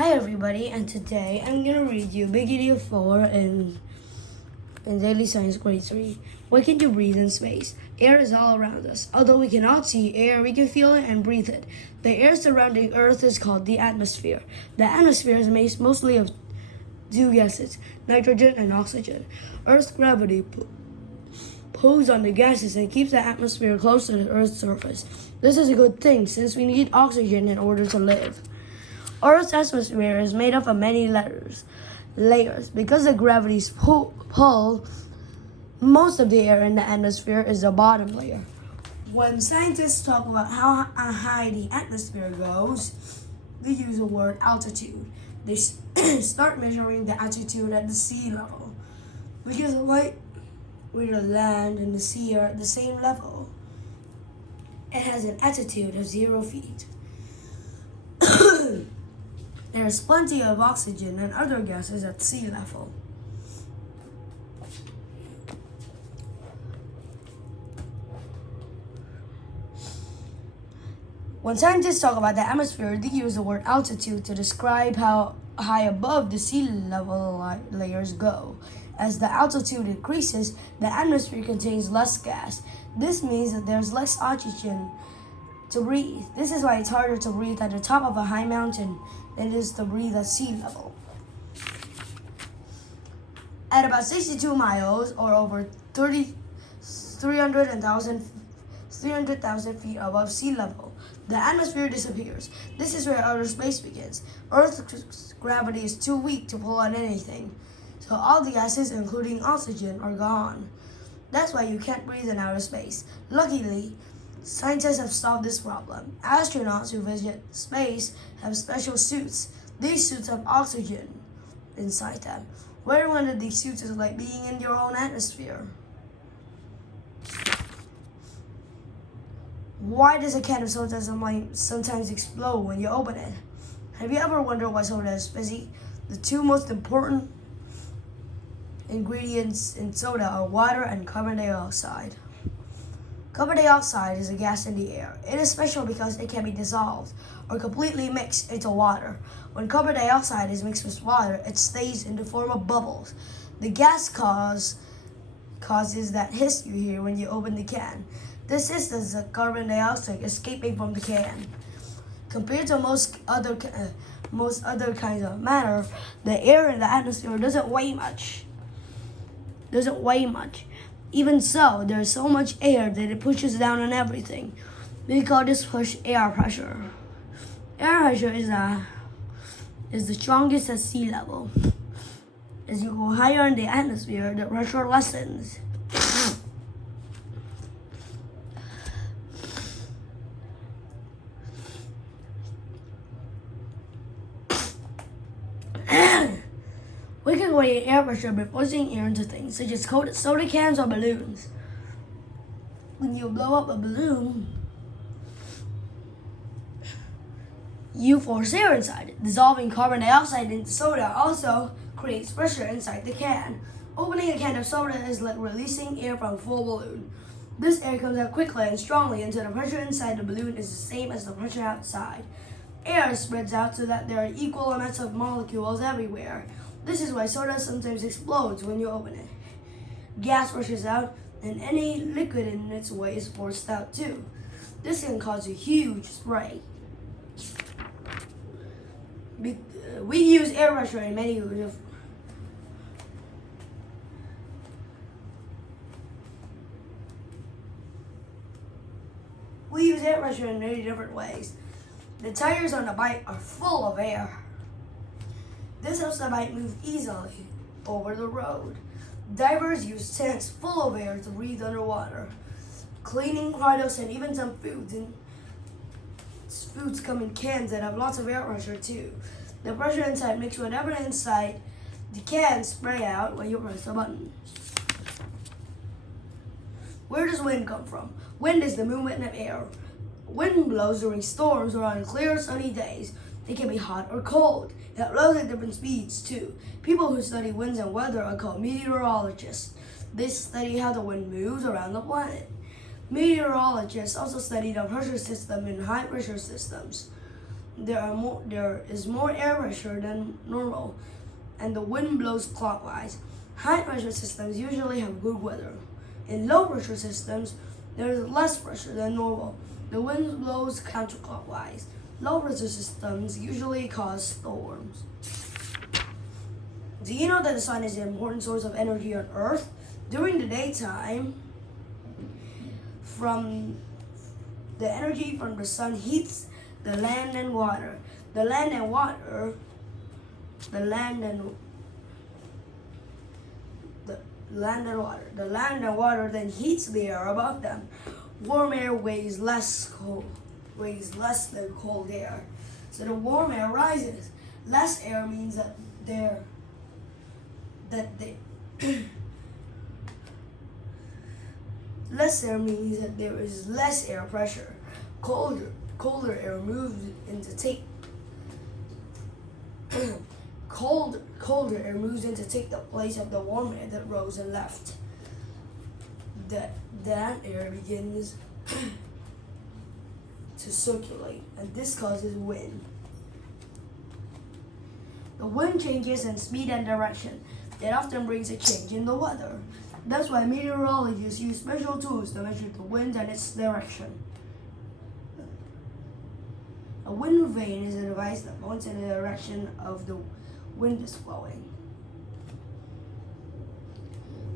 Hi everybody, and today I'm gonna read you Big Idiot 4 in Daily Science Grade 3. Why can't you breathe in space? Air is all around us. Although we cannot see air, we can feel it and breathe it. The air surrounding Earth is called the atmosphere. The atmosphere is made mostly of two gases, nitrogen and oxygen. Earth's gravity pulls on the gases and keeps the atmosphere close to the Earth's surface. This is a good thing since we need oxygen in order to live. Earth's atmosphere is made up of many layers. Because of gravity's pull, most of the air in the atmosphere is the bottom layer. When scientists talk about how high the atmosphere goes, they use the word altitude. They start measuring the altitude at the sea level. Because the light where the land and the sea are at the same level, it has an altitude of 0 feet. There is plenty of oxygen and other gases at sea level. When scientists talk about the atmosphere, they use the word altitude to describe how high above the sea level layers go. As the altitude increases, the atmosphere contains less gas. This means that there's less oxygen to breathe. This is why it's harder to breathe at the top of a high mountain than it is to breathe at sea level. At about 62 miles, or over 300,000 feet above sea level, the atmosphere disappears. This is where outer space begins. Earth's gravity is too weak to pull on anything, so all the gases, including oxygen, are gone. That's why you can't breathe in outer space. Luckily, scientists have solved this problem. Astronauts who visit space have special suits. These suits have oxygen inside them. Wearing one of these suits is like being in your own atmosphere. Why does a can of soda sometimes explode when you open it? Have you ever wondered why soda is fizzy? The two most important ingredients in soda are water and carbon dioxide. Carbon dioxide is a gas in the air. It is special because it can be dissolved or completely mixed into water. When carbon dioxide is mixed with water, it stays in the form of bubbles. The gas causes that hiss you hear when you open the can. This hiss is the carbon dioxide escaping from the can. Compared to most other kinds of matter, the air in the atmosphere doesn't weigh much. Even so, there is so much air that it pushes down on everything. We call this push air pressure. Air pressure is the strongest at sea level. As you go higher in the atmosphere, the pressure lessens. We can create air pressure by forcing air into things such as soda cans or balloons. When you blow up a balloon, you force air inside it. Dissolving carbon dioxide into soda also creates pressure inside the can. Opening a can of soda is like releasing air from a full balloon. This air comes out quickly and strongly until the pressure inside the balloon is the same as the pressure outside. Air spreads out so that there are equal amounts of molecules everywhere. This is why soda sometimes explodes when you open it. Gas rushes out, and any liquid in its way is forced out too. This can cause a huge spray. We use air pressure in many different ways. The tires on the bike are full of air. This helps the bike move easily over the road. Divers use tanks full of air to breathe underwater. Cleaning products and even some foods come in cans that have lots of air pressure too. The pressure inside makes whatever inside the can spray out when you press the button. Where does wind come from? Wind is the movement of air. Wind blows during storms or on clear sunny days. It can be hot or cold. It blows at different speeds too. People who study winds and weather are called meteorologists. They study how the wind moves around the planet. Meteorologists also study the pressure system in high pressure systems. there is more air pressure than normal, and the wind blows clockwise. High pressure systems usually have good weather. In low pressure systems, there is less pressure than normal. The wind blows counterclockwise. Low pressure systems usually cause storms. Do you know that the sun is an important source of energy on Earth? During the daytime, from the energy from the sun heats the land and water. The land and water, the land and the land and water. The land and water then heats the air above them. Warm air weighs less than cold air. So the warm air rises. Less air means that less air means that there is less air pressure. Colder air moves in to take colder air moves in to take the place of the warm air that rose and left. That air begins to circulate, and this causes wind. The wind changes in speed and direction. That often brings a change in the weather. That's why meteorologists use special tools to measure the wind and its direction. A wind vane is a device that points in the direction of the wind is blowing.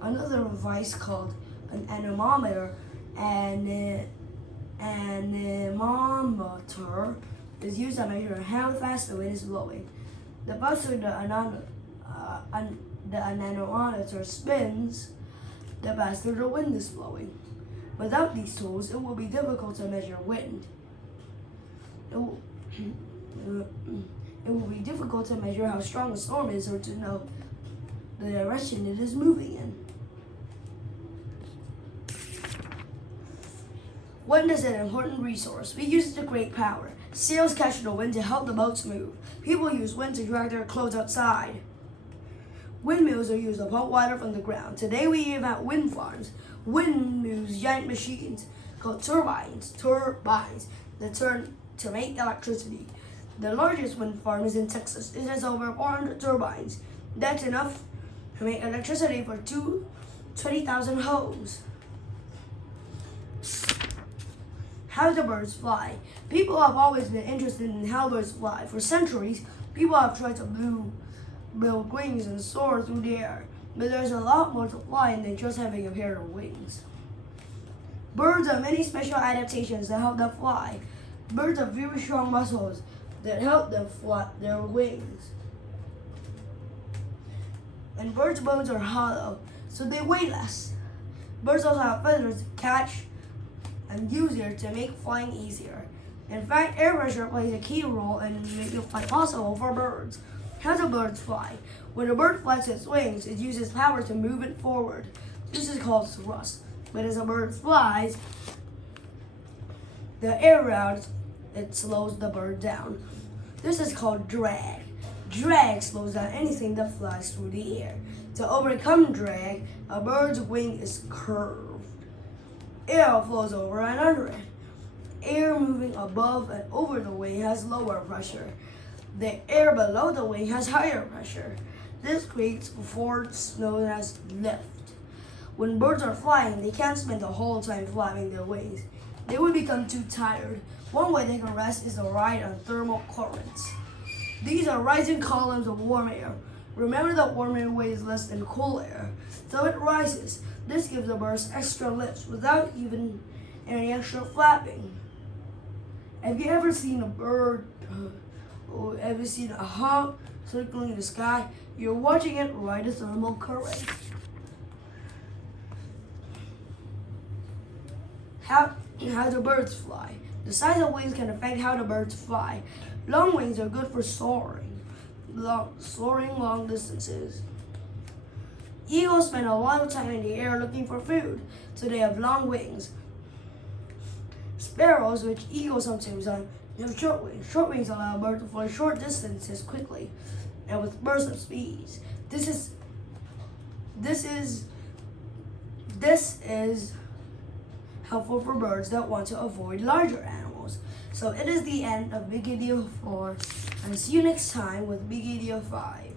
Another device called an anemometer is used to measure how fast the wind is blowing. The faster the anemometer spins, the faster the wind is blowing. Without these tools, it will be difficult to measure wind. It will be difficult to measure how strong a storm is or to know the direction it is moving in. Wind is an important resource. We use it to create power. Sails catch the wind to help the boats move. People use wind to drag their clothes outside. Windmills are used to pump water from the ground. Today we even have wind farms. Wind moves giant machines called turbines that turn to make electricity. The largest wind farm is in Texas. It has over 400 turbines. That's enough to make electricity for 20,000 homes. How do birds fly? People have always been interested in how birds fly. For centuries, people have tried to build wings and soar through the air. But there's a lot more to flying than just having a pair of wings. Birds have many special adaptations that help them fly. Birds have very strong muscles that help them flap their wings. And birds' bones are hollow, so they weigh less. Birds also have feathers to catch and use air to make flying easier. In fact, air pressure plays a key role in making flight possible for birds. How do birds fly? When a bird flaps its wings, it uses power to move it forward. This is called thrust. But as a bird flies, the air around it slows the bird down. This is called drag. Drag slows down anything that flies through the air. To overcome drag, a bird's wing is curved. Air flows over and under it. Air moving above and over the wing has lower pressure. The air below the wing has higher pressure. This creates force known as lift. When birds are flying, they can't spend the whole time flapping their wings. They would become too tired. One way they can rest is to ride on thermal currents. These are rising columns of warm air. Remember that warm air weighs less than cool air, so it rises. This gives the birds extra lifts without even any extra flapping. Have you ever seen a bird or ever seen a hawk circling the sky? You're watching it ride a thermal current. How do birds fly? The size of wings can affect how the birds fly. Long wings are good for soaring long distances. Eagles spend a lot of time in the air looking for food, so they have long wings. Sparrows, which eagles sometimes have short wings. Short wings allow birds to fly short distances quickly and with bursts of speeds. This is helpful for birds that want to avoid larger animals. So it is the end of Big Video 4, and see you next time with Big Video 5.